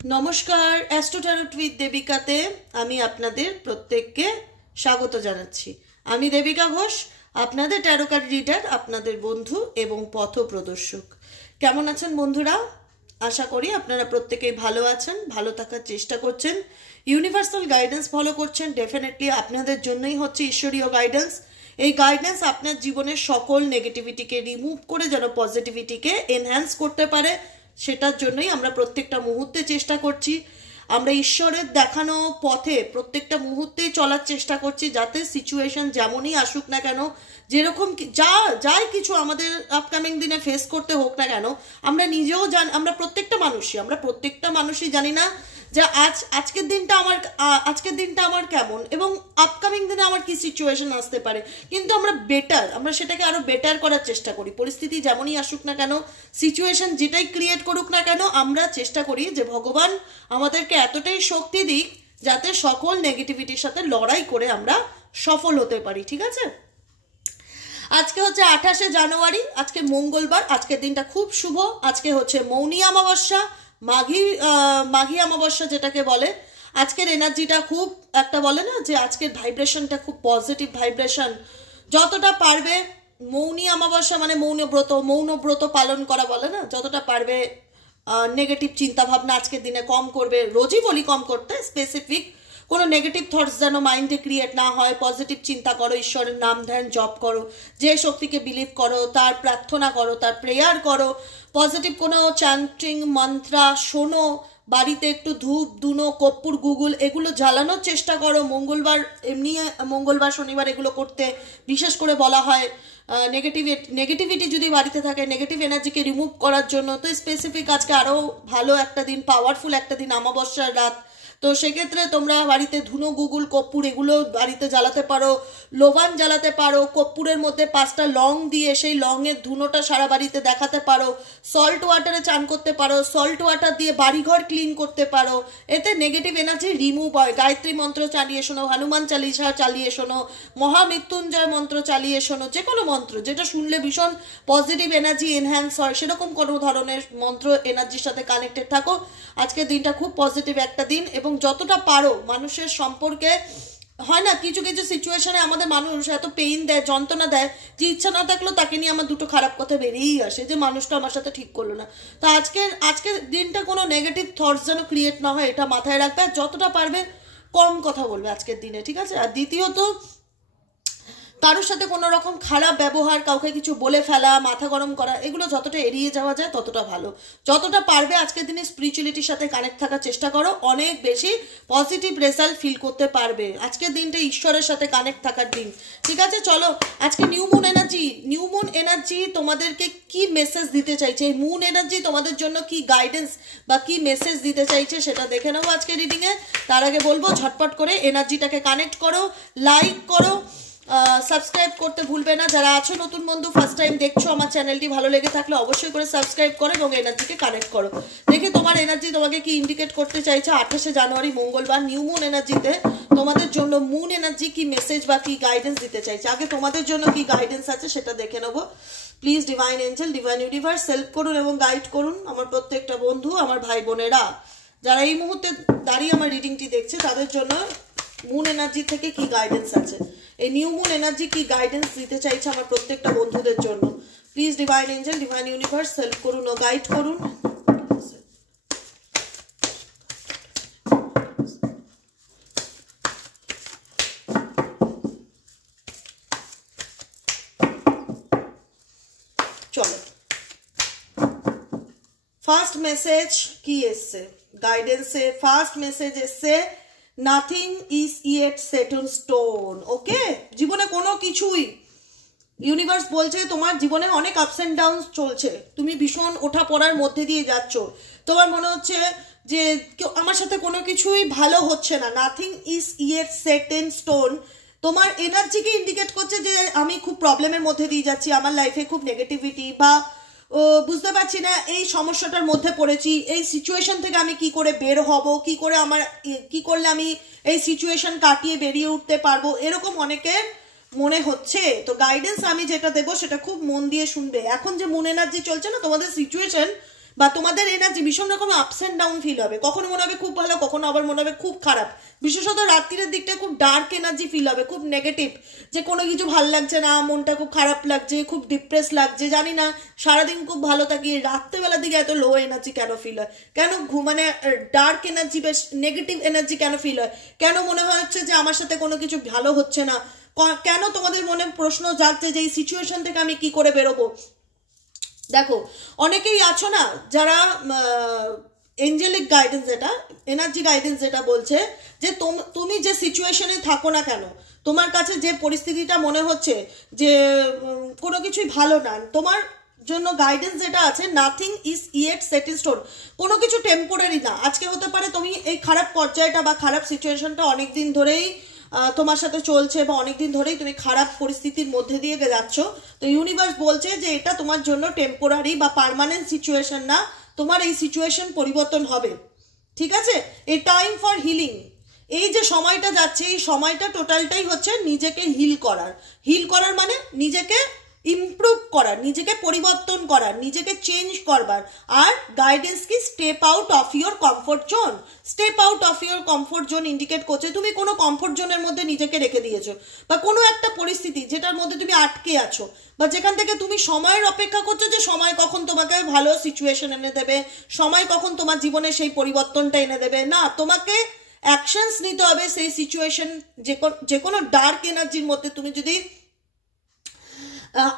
নমস্কার, astro tarot with দেবিকাতে আমি আপনাদের প্রত্যেককে স্বাগত জানাচ্ছি। আমি দেবিকা ঘোষ, আপনাদের ট্যারো কার্ড রিডার, আপনাদের বন্ধু এবং পথপ্রদর্শক। কেমন আছেন বন্ধুরা? আশা করি আপনারা প্রত্যেকেই ভালো আছেন, ভালো থাকার চেষ্টা করছেন, ইউনিভার্সাল গাইডেন্স ফলো করছেন। ডেফিনেটলি আপনাদের জন্যই হচ্ছে ঈশ্বরীয় গাইডেন্স। এই গাইডেন্স আপনার জীবনের সকল নেগেটিভিটিকে রিমুভ করে যেন পজিটিভিটিকে এনহ্যান্স করতে পারে, সেটার জন্যই আমরা প্রত্যেকটা মুহূর্তে চেষ্টা করছি। আমরা ঈশ্বরের দেখানো পথে প্রত্যেকটা মুহূর্তেই চলার চেষ্টা করছি, যাতে সিচুয়েশন যেমনই আসুক না কেন, যেরকম যাই কিছু আমাদের আপকামিং দিনে ফেস করতে হোক না কেন, আমরা নিজেও আমরা প্রত্যেকটা মানুষই জানি না যে আজকের দিনটা আমার কেমন এবং আপকামিং দিনে আমার কি সিচুয়েশন আসতে পারে। কিন্তু আমরা সেটাকে আরো বেটার করার চেষ্টা করি। পরিস্থিতি যেমনই আসুক না কেন, সিচুয়েশন যেটাই ক্রিয়েট করুক না কেন, আমরা চেষ্টা করি যে ভগবান আমাদেরকে এতটাই শক্তি দিক যাতে সকল নেগেটিভিটির সাথে লড়াই করে আমরা সফল হতে পারি। ঠিক আছে, আজকে হচ্ছে 28শে জানুয়ারি, আজকে মঙ্গলবার। আজকের দিনটা খুব শুভ। আজকে হচ্ছে মৌনী অমাবস্যা, মাঘী অমাবস্যা যেটাকে বলে। আজকের এনার্জিটা খুব একটা বলে না যে আজকের ভাইব্রেশনটা খুব পজিটিভ ভাইব্রেশন। যতটা পারবে মৌনী অমাবস্যা মানে মৌন ব্রত পালন করা বলে না, যতটা পারবে নেগেটিভ চিন্তা ভাবনা আজকের দিনে কম করবে। রোজই বলি কম করতে, স্পেসিফিক কোনো নেগেটিভ থটস যেন মাইন্ডে ক্রিয়েট না হয়। পজিটিভ চিন্তা করো, ঈশ্বরের নাম ধ্যান জপ করো, যে শক্তিকে বিলিভ করো তার প্রার্থনা করো, তার প্রেয়ার করো, পজিটিভ কোনো চ্যান্টিং মন্ত্রা শোনো, বাড়িতে একটু ধূপ ধুনো কর্পূর গুগল এগুলো জ্বালানোর চেষ্টা করো। মঙ্গলবার শনিবার এগুলো করতে বিশেষ করে বলা হয়। নেগেটিভিটি যদি বাড়িতে থাকে, নেগেটিভ এনার্জিকে রিমুভ করার জন্য। তো স্পেসিফিক আজকে আরও ভালো একটা দিন, পাওয়ারফুল একটা দিন, অমাবস্যার রাত। তো সেক্ষেত্রে তোমরা বাড়িতে ধুনো গুগল কর্পূর এগুলো বাড়িতে জ্বালাতে পারো, লোবান জ্বালাতে পারো, কর্পূরের মধ্যে 5টা লং দিয়ে সেই লংয়ের ধুনোটা সারা বাড়িতে দেখাতে পারো, সল্ট ওয়াটারে চান করতে পারো, সল্ট ওয়াটার দিয়ে বাড়িঘর ক্লিন করতে পারো। এতে নেগেটিভ এনার্জি রিমুভ হয়। গায়ত্রী মন্ত্র চালিয়ে শোনো, হনুমান চালিসা চালিয়ে শোনো, মহামৃত্যুঞ্জয় মন্ত্র চালিয়ে শোনো, যে কোনো মন্ত্র যেটা শুনলে ভীষণ পজিটিভ এনার্জি এনহ্যান্স হয়, সেরকম কোনো ধরনের মন্ত্র এনার্জির সাথে কানেক্টেড থাকো। আজকের দিনটা খুব পজিটিভ একটা দিন। এবং যতটা পারো মানুষের সম্পর্কে, হয় না কিছু কিছু সিচুয়েশনে আমাদের মানুষ এত পেইন দেয়, যন্ত্রণা দেয়, যে ইচ্ছা না থাকলেও তাকে নিয়ে আমার দুটো খারাপ কথা বেরিয়েই আসে, যে মানুষটা আমার সাথে ঠিক করলো না। তো আজকের দিনটা কোনো নেগেটিভ থটস যেন ক্রিয়েট না হয়, এটা মাথায় রাখবে। আর যতটা পারবে কম কথা বলবে আজকের দিনে, ঠিক আছে। আর দ্বিতীয়ত, কারোর সাথে কোনো রকম খারাপ ব্যবহার, কাউকে কিছু বলে ফেলা, মাথা গরম করা, এগুলো যতটা এড়িয়ে যাওয়া যায় ততটা ভালো। যতটা পারবে আজকের দিনে স্পিরিচুয়ালিটির সাথে কানেক্ট থাকার চেষ্টা করো, অনেক বেশি পজিটিভ রেজাল্ট ফিল করতে পারবে। আজকের দিনটা ঈশ্বরের সাথে কানেক্ট থাকার দিন, ঠিক আছে। চলো, আজকে নিউ মুন এনার্জি তোমাদেরকে কি মেসেজ দিতে চাইছে, এই মুন এনার্জি তোমাদের জন্য কি গাইডেন্স বা কি মেসেজ দিতে চাইছে সেটা দেখে নেবো আজকে রিডিংয়ে। তার আগে বলবো ঝটপট করে এনার্জিটাকে কানেক্ট করো, লাইক করো, সাবস্ক্রাইব করতে ভুলবে না। যারা আছো নতুন বন্ধু, ফার্স্ট টাইম দেখছো আমার চ্যানেলটি, ভালো লেগে থাকলে অবশ্যই করে সাবস্ক্রাইব করো এবং এনার্জিকে কানেক্ট করো। দেখে তোমার এনার্জি তোমাকে কি ইন্ডিকেট করতে চাইছে 28শে জানুয়ারি মঙ্গলবার নিউ মুন এনার্জিতে তোমাদের জন্য মুন এনার্জি কি মেসেজ বা কি গাইডেন্স দিতে চাইছে। আগে তোমাদের জন্য কি গাইডেন্স আছে সেটা দেখে নেবো। Please divine angel, divine universe help করুন এবং গাইড করুন আমার প্রত্যেকটা বন্ধু, আমার ভাই বোনেরা যারা এই মুহূর্তে দাঁড়িয়ে আমার রিডিংটি দেখছে, তাদের জন্য মুন এনার্জি থেকে কি গাইডেন্স আছে, এই নিউ মুন এনার্জি কি গাইডেন্স দিতে চাইছে আমার প্রত্যেকটা বন্ধুদের জন্য। Please divine angel, divine universe help করুন ও গাইড করুন। চলো, ফার্স্ট মেসেজ কি এসছে গাইডেন্সে? ফার্স্ট মেসেজ এসছে nothing is yet set on stone. Okay, জীবনে কোনো কিছুই, ইউনিভার্স বলছে তোমার জীবনে অনেক আপস অ্যান্ড ডাউন চলছে, তুমি ভীষণ ওঠা পড়ার মধ্যে দিয়ে যাচ্ছ, তোমার মনে হচ্ছে যে আমার সাথে কোনো কিছুই ভালো হচ্ছে না। Nothing is yet set in stone তোমার এনার্জিকে ইন্ডিকেট করছে যে আমি খুব প্রবলেমের মধ্যে দিয়ে যাচ্ছি, আমার লাইফে খুব নেগেটিভিটি, বা বুঝতে পারছি না এই সমস্যাটার মধ্যে পড়েছি, এই সিচুয়েশন থেকে আমি কি করে বের হব, কি করলে আমি এই সিচুয়েশন কাটিয়ে বেরিয়ে উঠতে পারবো, এরকম অনেকের মনে হচ্ছে। তো গাইডেন্স আমি যেটা দেবো সেটা খুব মন দিয়ে শুনবে। এখন যে মুন এনার্জি চলছে না, তোমাদের সিচুয়েশন বা তোমাদের এনার্জি ভীষণ রকম আপস অ্যান্ড ডাউন ফিল হবে, কখনো মনে হবে খুব ভালো, কখনো আবার মনে হবে খুব খারাপ। বিশেষত রাত্রির দিকটা খুব ডার্ক এনার্জি ফিল হবে, খুব নেগেটিভ, যে কোনো কিছু ভাল লাগছে না, মনটা খুব খারাপ লাগছে, খুব ডিপ্রেস লাগছে, জানি না সারাদিন খুব ভালো থাকি, রাত্রেবেলার দিকে এত লো এনার্জি কেন ফিল হয়, কেন মানে ডার্ক এনার্জি বেশ নেগেটিভ এনার্জি কেন ফিল হয়, কেন মনে হচ্ছে যে আমার সাথে কোনো কিছু ভালো হচ্ছে না, কেন তোমাদের মনে প্রশ্ন জাগছে যে এই সিচুয়েশন থেকে আমি কি করে বেরোবো। দেখো অনেকেই আছো না যারা এঞ্জেলিক গাইডেন্স, যেটা এনার্জি গাইডেন্স যেটা বলছে যে তুমি যে সিচুয়েশনে থাকো না কেন, তোমার কাছে যে পরিস্থিতিটা মনে হচ্ছে যে কোনো কিছুই ভালো না, তোমার জন্য গাইডেন্স যেটা আছে, nothing is yet set in stone, কোনো কিছু টেম্পোরারি না। আজকে হতে পারে তুমি এই খারাপ পর্যায়টা বা খারাপ সিচুয়েশনটা অনেকদিন ধরেই তোমার সাথে চলছে বা অনেকদিন ধরেই তুমি খারাপ পরিস্থিতির মধ্যে দিয়ে যাচ্ছ, তো ইউনিভার্স বলছে যে এটা তোমার জন্য টেম্পোরারি বা পার্মানেন্ট সিচুয়েশন না, তোমার এই সিচুয়েশন পরিবর্তন হবে, ঠিক আছে। এই টাইম ফর হিলিং, এই যে সময়টা যাচ্ছে, এই সময়টা টোটালটাই হচ্ছে নিজেকে হিল করার মানে নিজেকে ইমপ্রুভ করার, নিজেকে পরিবর্তন করার, নিজেকে চেঞ্জ করবার। আর গাইডেন্স কি step out of your comfort zone, step out of your comfort zone indicate করছে তুমি কোনো কমফোর্ট জোনের মধ্যে নিজেকে রেখে দিয়েছো, বা কোনো একটা পরিস্থিতি যেটার মধ্যে তুমি আটকে আছো, বা যেখান থেকে তুমি সময়ের অপেক্ষা করছো যে সময় কখন তোমাকে ভালো সিচুয়েশন এনে দেবে, সময় কখন তোমার জীবনে সেই পরিবর্তনটা এনে দেবে। না, তোমাকে অ্যাকশনস নিতে হবে সেই সিচুয়েশন, যে কোনো ডার্ক এনার্জির মধ্যে তুমি যদি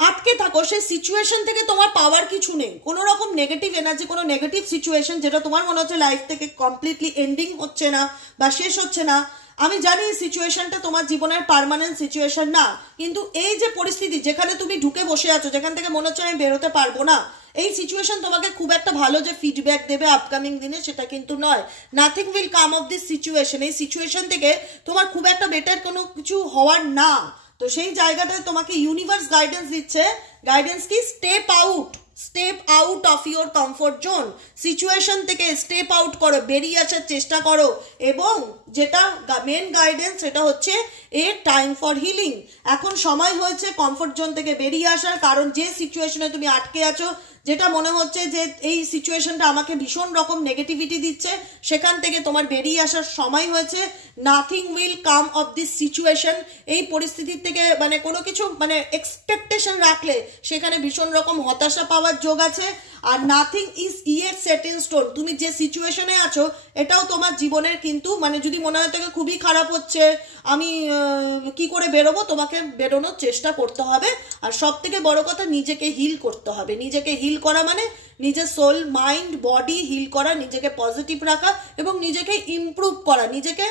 আটকে থাকো, সেই সিচুয়েশন থেকে তোমার পাওয়ার কিছু নেই। কোনো রকম নেগেটিভ এনার্জি, কোনো নেগেটিভ সিচুয়েশন যেটা তোমার মনে হচ্ছে লাইফ থেকে কমপ্লিটলি এন্ডিং হচ্ছে না বা শেষ হচ্ছে না, আমি জানি এই সিচুয়েশনটা তোমার জীবনের পার্মানেন্ট সিচুয়েশন না, কিন্তু এই যে পরিস্থিতি যেখানে তুমি ঢুকে বসে আছো, যেখান থেকে মনে হচ্ছে আমি বেরোতে পারবো না, এই সিচুয়েশন তোমাকে খুব একটা ভালো যে ফিডব্যাক দেবে আপকামিং দিনে সেটা কিন্তু নয়। Nothing will come of this situation, এই সিচুয়েশন থেকে তোমার খুব একটা বেটার কোনো কিছু হওয়ার না। তো সেই জায়গাটায় তোমাকে ইউনিভার্স গাইডেন্স দিচ্ছে, গাইডেন্স কি step out of your comfort zone, situation থেকে স্টেপ আউট করো, বেরিয়ে আসার চেষ্টা করো। এবং যেটা মেন গাইডেন্স সেটা হচ্ছে এ টাইম ফর হিলিং, এখন সময় হয়েছে কমফোর্ট জোন থেকে বেরিয়ে আসার। কারণ যে সিচুয়েশনে তুমি আটকে আছো, যেটা মনে হচ্ছে যে এই সিচুয়েশনটা আমাকে ভীষণ রকম নেগেটিভিটি দিচ্ছে, সেখান থেকে তোমার বেরিয়ে আসার সময় হয়েছে। Nothing will come of this situation, এই পরিস্থিতির থেকে মানে কোনো কিছু মানে এক্সপেকটেশন রাখলে সেখানে ভীষণ রকম হতাশা পাওয়ার যোগ আছে। আর nothing is yet set in stone, তুমি যে সিচুয়েশনে আছো এটাও তোমার জীবনের কিন্তু মানে যদি মনে হয় থেকে খুবই খারাপ হচ্ছে, আমি কি করে বেরোবো, তোমাকে বেরোনোর চেষ্টা করতে হবে। আর সব থেকে বড় কথা নিজেকে হিল করতে হবে। নিজেকে হিল করা মানে নিজের সোল মাইন্ড বডি হিল করা, নিজেকে পজিটিভ রাখা এবং নিজেকে ইমপ্রুভ করা। নিজেকে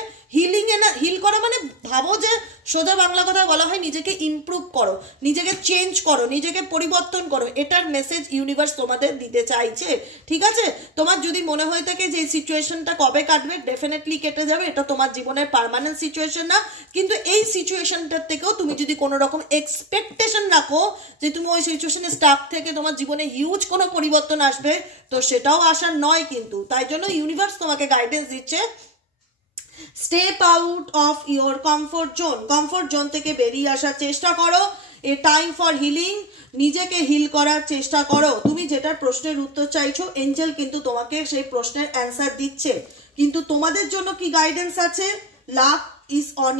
হিল করা মানে ভাবো যে সোজা বাংলা কথা বলা হয় নিজেকে ইমপ্রুভ করো, নিজেকে চেঞ্জ করো, নিজেকে পরিবর্তন করো। এটার মেসেজ ইউনিভার্স তোমাদের দিতে চাইছে, ঠিক আছে। তোমার যদি মনে হয়ে থাকে যে এই সিচুয়েশনটা কবে কাটবে, ডেফিনেটলি কেটে যাবে, এটা তোমার জীবনের পার্মানেন্ট সিচুয়েশন না। কিন্তু এই সিচুয়েশনটার থেকেও তুমি যদি কোনো রকম এক্সপেকটেশন রাখো যে তুমি ওই সিচুয়েশনে স্টাক থেকে তোমার জীবনে হিউজ কোনো পরিবর্তন আসবে, তো সেটাও আসার নয় কিন্তু। তাই জন্য ইউনিভার্স তোমাকে গাইডেন্স দিচ্ছে step out of your comfort zone থেকে বেরিয়ে আসার চেষ্টা করো। এ টাইম ফর হিলিং, নিজেকে হিল করার চেষ্টা করো। তুমি যেটার প্রশ্নের উত্তর চাইছো, এঞ্জেল কিন্তু তোমাকে সেই প্রশ্নের অ্যান্সার দিচ্ছে। কিন্তু তোমাদের জন্য কি গাইডেন্স আছে? Lakh is on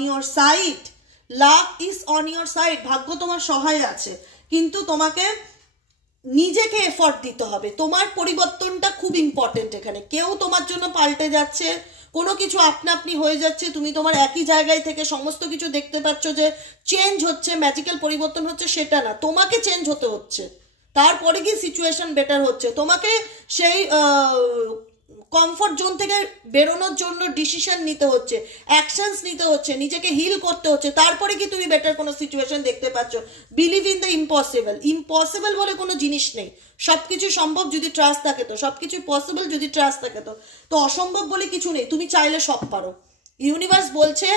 your side, ভাগ্য তোমার সহায় আছে, কিন্তু তোমাকে নিজেকে এফর্ট দিতে হবে। তোমার পরিবর্তনটা খুব ইম্পর্টেন্ট। এখানে কেউ তোমার জন্য পাল্টে যাচ্ছে, কোনো কিছু আপনা আপনি হয়ে যাচ্ছে, তুমি তোমার একই জায়গায় থেকে সমস্ত কিছু দেখতে পাচ্ছ যে চেঞ্জ হচ্ছে, ম্যাজিক্যাল পরিবর্তন হচ্ছে, সেটা না, তোমাকে চেঞ্জ হতে হচ্ছে। তারপরে কি সিচুয়েশন বেটার হচ্ছে, তোমাকে সেই কমফোর্ট জোন থেকে বেরোনোর জন্য ডিসিশন নিতে হচ্ছে, অ্যাকশনস নিতে হচ্ছে, নিজেকে হিল করতে হচ্ছে, তারপরে কি তুমি বেটার কোনো সিচুয়েশন দেখতে পাচ্ছ। বিলিভ ইন দ্য ইম্পসিবল বলে কোনো জিনিস নেই। সবকিছু সম্ভব যদি ট্রাস্ট থাকে, তো সবকিছু পসিবল যদি ট্রাস্ট থাকে, তো অসম্ভব বলে কিছু নেই। তুমি চাইলে সব পারো। ইউনিভার্স বলছে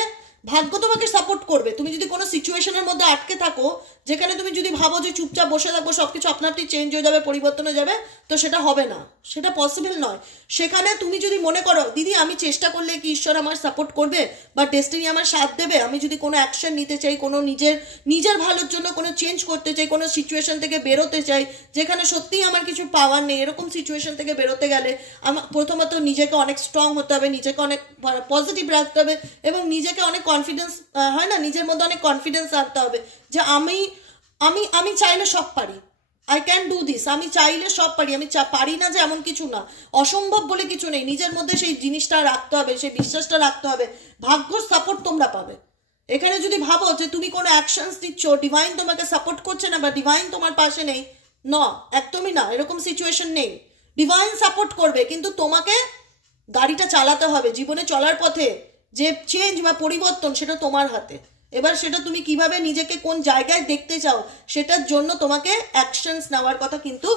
ভাগ্য তোমাকে সাপোর্ট করবে। তুমি যদি কোনো সিচুয়েশনের মধ্যে আটকে থাকো, যেখানে তুমি যদি ভাবো যে চুপচাপ বসে থাকবো, সব কিছু আপনা আপনি চেঞ্জ হয়ে যাবে, পরিবর্তন হয়ে যাবে, তো সেটা হবে না, সেটা পসিবল নয়। সেখানে তুমি যদি মনে করো দিদি আমি চেষ্টা করলে কি ঈশ্বর আমার সাপোর্ট করবে বা ডেস্টিনি আমার সাথ দেবে, আমি যদি কোনো অ্যাকশন নিতে চাই, কোনো নিজের ভালোর জন্য কোনো চেঞ্জ করতে চাই, কোনো সিচুয়েশন থেকে বেরোতে চাই যেখানে সত্যিই আমার কিছু পাওয়ার নেই, এরকম সিচুয়েশন থেকে বেরোতে গেলে আমার প্রথমত নিজেকে অনেক স্ট্রং হতে হবে, নিজেকে অনেক পজিটিভ রাখতে হবে এবং নিজেকে অনেক কনফিডেন্স, হয় না, নিজের মধ্যে অনেক কনফিডেন্স আনতে হবে যে আমি আমি আমি চাইলে সব পারি, আই ক্যান ডু দিস, আমি চাইলে সব পারি, আমি পারি না যে এমন কিছু না, অসম্ভব বলে কিছু নেই। নিজের মধ্যে সেই জিনিসটা রাখতে হবে, সেই বিশ্বাসটা রাখতে হবে, ভাগ্যর সাপোর্ট তোমরা পাবে। এখানে যদি ভাবো যে তুমি কোনো অ্যাকশনস নিচ্ছ, ডিভাইন তোমাকে সাপোর্ট করছে না বা ডিভাইন তোমার পাশে নেই, না, একদমই না, এরকম সিচুয়েশন নেই। ডিভাইন সাপোর্ট করবে, কিন্তু তোমাকে গাড়িটা চালাতে হবে, জীবনে চলার পথে যে চেঞ্জ বা পরিবর্তন সেটা তোমার হাতে। এবার সেটা তুমি কিভাবে নিজেকে কোন জায়গায় দেখতে চাও সেটার জন্য তোমাকে অ্যাকশনস নেওয়ার কথা কিন্তু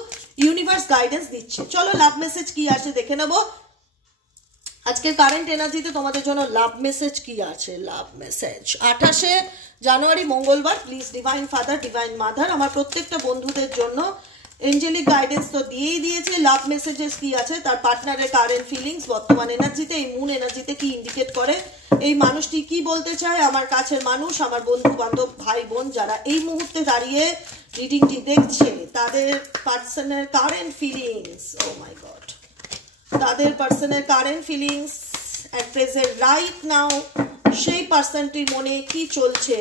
ইউনিভার্স গাইডেন্স দিচ্ছে। চলো লাভ মেসেজ কি আছে দেখে নেব। আজকের কারেন্ট এনার্জিতে তোমাদের জন্য লাভ মেসেজ কি আছে। লাভ মেসেজ 28শে জানুয়ারি মঙ্গলবার। Please divine father, divine mother, আমার প্রত্যেকটা বন্ধুদের জন্য এঞ্জেলিক গাইডেন্স তো দিয়েই দিয়েছে। লাভ মেসেজেস কি আছে, তার পার্টনারের কারেন্ট ফিলিংস, বর্তমান এনার্জিতে, এই মুন এনার্জিতে কি ইন্ডিকেট করে, এই মানুষটি কি বলতে চায়, আমার কাছের মানুষ, আমার বন্ধু বান্ধব, ভাই বোন যারা এই মুহূর্তে দাঁড়িয়ে রিডিংটি দেখছে, তাদের পার্সনের current feelings, O my god, তাদের পার্সনের current feelings at present right now, সেই পার্সনটির মনে কি চলছে।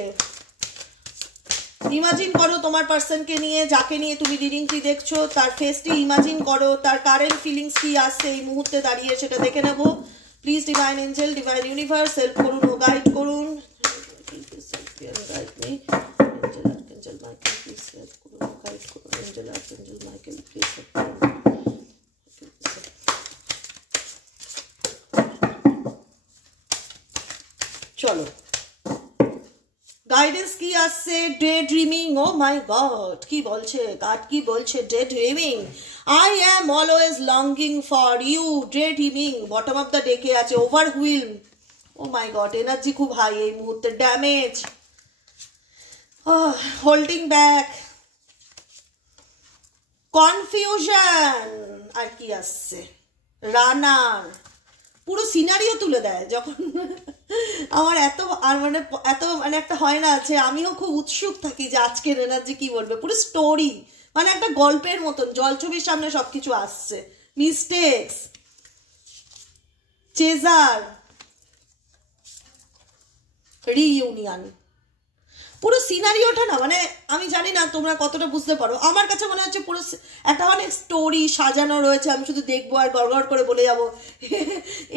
ইমাজিন করো তোমার পার্সনকে নিয়ে, যাকে নিয়ে তুমি রিডিংটি দেখছো, তার ফেসটি ইমাজিন করো, তার কারেন্ট ফিলিংস কি আসছে এই মুহূর্তে দাঁড়িয়ে সেটা দেখে নেব। Please divine angel, divine universe help করুন ও গাইড করুন। চলো গাইডেন্স কি আসছে, daydreaming, oh my God, কি বলছে কার্ড, কি বলছে, daydreaming, I am always longing for you, daydreaming, bottom of the ডেকে আছে, overwhelm, oh my God, energy খুব হাই এই মুহূর্তে, ড্যামেজ, হোল্ডিং ব্যাক, কনফিউশন, আর কি আসছে, রানার, পুরো সিনারিও তুলে দেয় যখন আমার এত আর মানে একটা হয় না যে আমিও খুব উৎসুক থাকি যে আজকের এনার্জি কি বলবে, পুরো স্টোরি, মানে একটা গল্পের মতন জলছবির সামনে সবকিছু আসছে, মিস্টেক্স, চেজার, রিইউনিয়ন, পুরো সিনারিওটা না, মানে আমি জানি না তোমরা কতটা বুঝতে পারো, আমার কাছে মনে হচ্ছে পুরো একটা অনেক স্টোরি সাজানো রয়েছে, আমি শুধু দেখবো আর গড়গড় করে বলে যাবো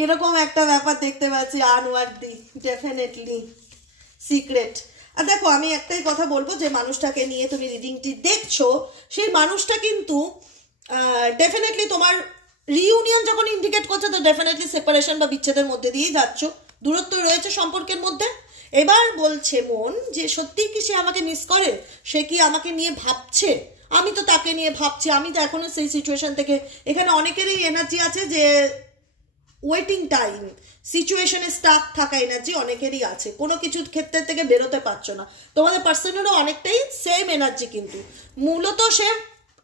এরকম একটা ব্যাপার দেখতে পাচ্ছি। আনওয়ার্ডলি, ডেফিনেটলি সিক্রেট। আর দেখো আমি একটাই কথা বলবো, যে মানুষটাকে নিয়ে তুমি রিডিংটি দেখছো, সেই মানুষটা কিন্তু ডেফিনেটলি তোমার রিইউনিয়ন যখন ইন্ডিকেট করছে, তো ডেফিনেটলি সেপারেশন বা বিচ্ছেদের মধ্যে দিয়েই যাচ্ছ, দূরত্ব রয়েছে সম্পর্কের মধ্যে। এবার বলছে মন যে সত্যিই কি সে আমাকে মিস করে, সে কি আমাকে নিয়ে ভাবছে, আমি তো তাকে নিয়ে ভাবছি, আমি তো এখনো সেই সিচুয়েশন থেকে, এখানে অনেকেরই এনার্জি আছে যে ওয়েটিং টাইম, সিচুয়েশনে স্টাক থাকা এনার্জি অনেকেরই আছে, কোনো কিছু ক্ষেত্রের থেকে বেরোতে পারছো না। তোমাদের পার্সনেরও অনেকটাই সেম এনার্জি, কিন্তু মূলত সে,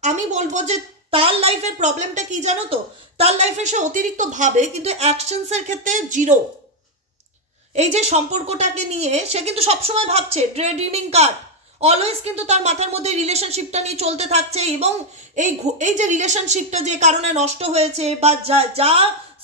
আমি বলবো যে তার লাইফের প্রবলেমটা কি জানো তো, তার লাইফে সে অতিরিক্ত ভাবে কিন্তু অ্যাকশনসের ক্ষেত্রে জিরো। এই যে সম্পর্কটাকে নিয়ে সে কিন্তু সবসময় ভাবছে, ড্রে ড্রিমিং কার্ড, অলওয়েজ কিন্তু তার মাথার মধ্যে রিলেশনশিপটা নিয়ে চলতে থাকছে, এবং এই যে রিলেশনশিপটা যে কারণে নষ্ট হয়েছে বা যা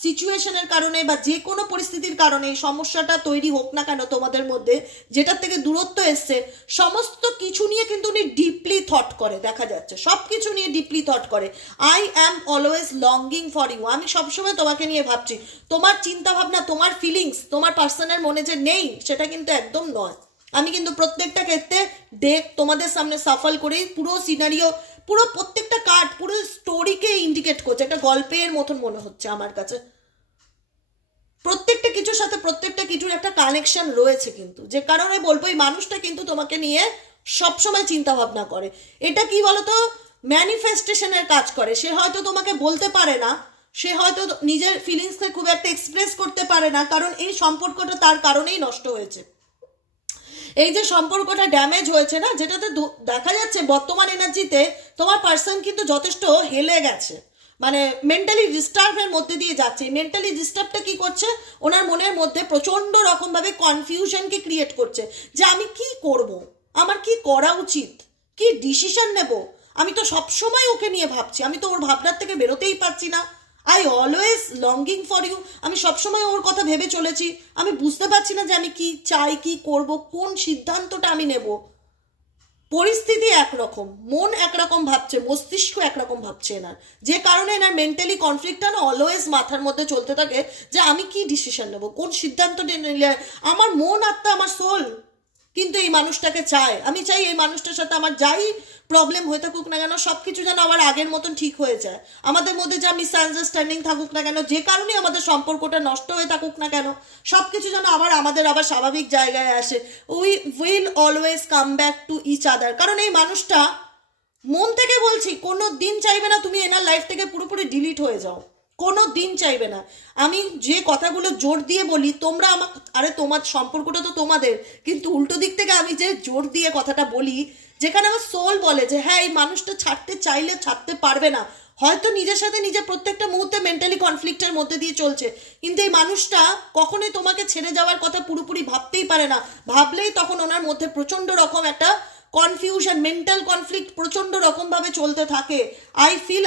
সিচুয়েশনের কারণে বা যে কোনো পরিস্থিতির কারণে এই সমস্যাটা তৈরি হোক না কেন তোমাদের মধ্যে, যেটার থেকে দূরত্ব এসছে, সমস্ত কিছু নিয়ে কিন্তু উনি ডিপলি থট করে, দেখা যাচ্ছে সব কিছু নিয়ে ডিপলি থট করে। I am always longing for you, আমি সবসময় তোমাকে নিয়ে ভাবছি। তোমার চিন্তা ভাবনা, তোমার ফিলিংস তোমার পার্সনের মনে যে নেই সেটা কিন্তু একদম নয়। আমি কিন্তু প্রত্যেকটা ক্ষেত্রে ডেক তোমাদের সামনে সাফল করে পুরো সিনারিও, পুরো প্রত্যেকটা কার্ড, পুরো স্টোরিকে ইন্ডিকেট করছে, একটা গল্পের মতন মনে হচ্ছে আমার কাছে। প্রত্যেকটা কিছুর সাথে প্রত্যেকটা কিছুর একটা কানেকশন রয়েছে, কিন্তু যে কারণে বলবো এই মানুষটা কিন্তু তোমাকে নিয়ে সবসময় চিন্তা ভাবনা করে। এটা কি বলতো, ম্যানিফেস্টেশনের কাজ করে। সে হয়তো তোমাকে বলতে পারে না, সে হয়তো নিজের ফিলিংসকে খুব একটা এক্সপ্রেস করতে পারে না, কারণ এই সম্পর্কটা তার কারণেই নষ্ট হয়েছে। এই যে সম্পর্কটা ড্যামেজ হয়েছে না, যেটাতে দেখা যাচ্ছে বর্তমান এনার্জিতে তোমার পার্সন কিন্তু যথেষ্ট হেলে গেছে, মানে মেন্টালি ডিস্টার্বের মধ্যে দিয়ে যাচ্ছে। মেন্টালি ডিস্টার্বটা কি করছে, ওনার মনের মধ্যে প্রচন্ড রকমভাবে কনফিউশনকে ক্রিয়েট করছে যে আমি কি করব, আমার কি করা উচিত, কি ডিসিশন নেব। আমি তো সবসময় ওকে নিয়ে ভাবছি, আমি তো ওর ভাবনার থেকে বেরোতেই পারছি না। I always longing for you, আমি সবসময় ওর কথা ভেবে চলেছি, আমি বুঝতে পারছি না যে আমি কি চাই, কি করব, কোন সিদ্ধান্তটা আমি নেব। পরিস্থিতি একরকম, মন একরকম ভাবছে, মস্তিষ্ক একরকম ভাবছে না, যে কারণে এনার মেন্টালি কনফ্লিক্টটা না অলওয়েজ মাথার মধ্যে চলতে থাকে যে আমি কি ডিসিশন নেব, কোন সিদ্ধান্ত নিলে আমার মন আত্মা, আমার সোল কিন্তু এই মানুষটাকে চায়। আমি চাই এই মানুষটার সাথে আমার যাই প্রবলেম হয়ে থাকুক না কেন সব কিছু যেন আবার আগের মতন ঠিক হয়ে যায়। আমাদের মধ্যে যা মিসআন্ডারস্ট্যান্ডিং থাকুক না কেন, যে কারণে আমাদের সম্পর্কটা নষ্ট হয়ে থাকুক না কেন, সব কিছু যেন আমাদের আবার স্বাভাবিক জায়গায় আসে। We will always come back to each other. কারণ এই মানুষটা মন থেকে বলছি কোনো দিন চাইবে না তুমি এনার লাইফ থেকে পুরোপুরি ডিলিট হয়ে যাও, কোনো দিন চাইবে না। আমি যে কথাগুলো জোর দিয়ে বলি তোমরা আমাকে, আরে তোমার সম্পর্কটা তো তোমাদের, কিন্তু উল্টো দিক থেকে আমি যে জোর দিয়ে কথাটা বলি, যেখানে আমার সোল বলে যে হ্যাঁ এই মানুষটা ছাড়তে চাইলে ছাড়তে পারবে না, হয়তো নিজের সাথে নিজে প্রত্যেকটা মুহূর্তে মেন্টালি কনফ্লিক্টের মধ্যে দিয়ে চলছে, কিন্তু এই মানুষটা কখনোই তোমাকে ছেড়ে যাওয়ার কথা পুরোপুরি ভাবতেই পারে না। ভাবলেই তখন ওনার মধ্যে প্রচণ্ড রকম একটা কনফিউশন, মেন্টাল কনফ্লিক্ট প্রচণ্ড রকমভাবে চলতে থাকে। I feel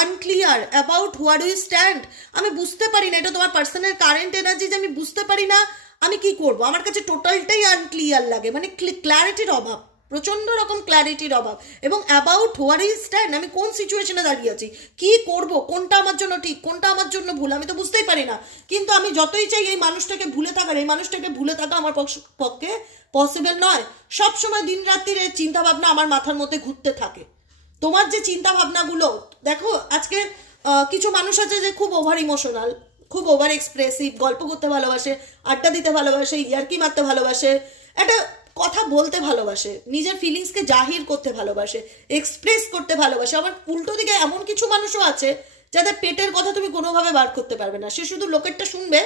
unclear about where we stand. আমি বুঝতে পারি না, এটা তোমার পার্সোনাল কারেন্ট এনার্জি, যে আমি বুঝতে পারি না আমি কি করব। আমার কাছে টোটালটাই আনক্লিয়ার লাগে, মানে ক্ল্যারিটির অভাব, প্রচণ্ড রকম ক্ল্যারিটির অভাব। এবং অ্যাবাউট হোয়ার উই স্ট্যান্ড, আমি কোন সিচুয়েশনে দাঁড়িয়ে আছি, কি করব, কোনটা আমার জন্য ঠিক, কোনটা আমার জন্য ভুল, আমি তো বুঝতেই পারি না। কিন্তু আমি যতই চাই এই মানুষটাকে ভুলে থাকা আমার পক্ষে পসিবল নয়। সবসময় দিন রাত্রির চিন্তা ভাবনা আমার মাথার মধ্যে ঘুরতে থাকে। তোমার যে চিন্তা ভাবনাগুলো দেখো, আজকে কিছু মানুষ আছে যে খুব ওভার ইমোশনাল, খুব ওভার এক্সপ্রেসিভ, গল্প করতে ভালোবাসে, আড্ডা দিতে ভালোবাসে, ইয়ার্কি মারতে ভালোবাসে, একটা কথা বলতে ভালোবাসে, নিজের ফিলিংসকে জাহির করতে ভালোবাসে, এক্সপ্রেস করতে ভালোবাসে। আবার উল্টো দিকে এমন কিছু মানুষও আছে যাদের পেটের কথা তুমি কোনোভাবে বার করতে পারবে না, সে শুধু লোকেরটা শুনবে,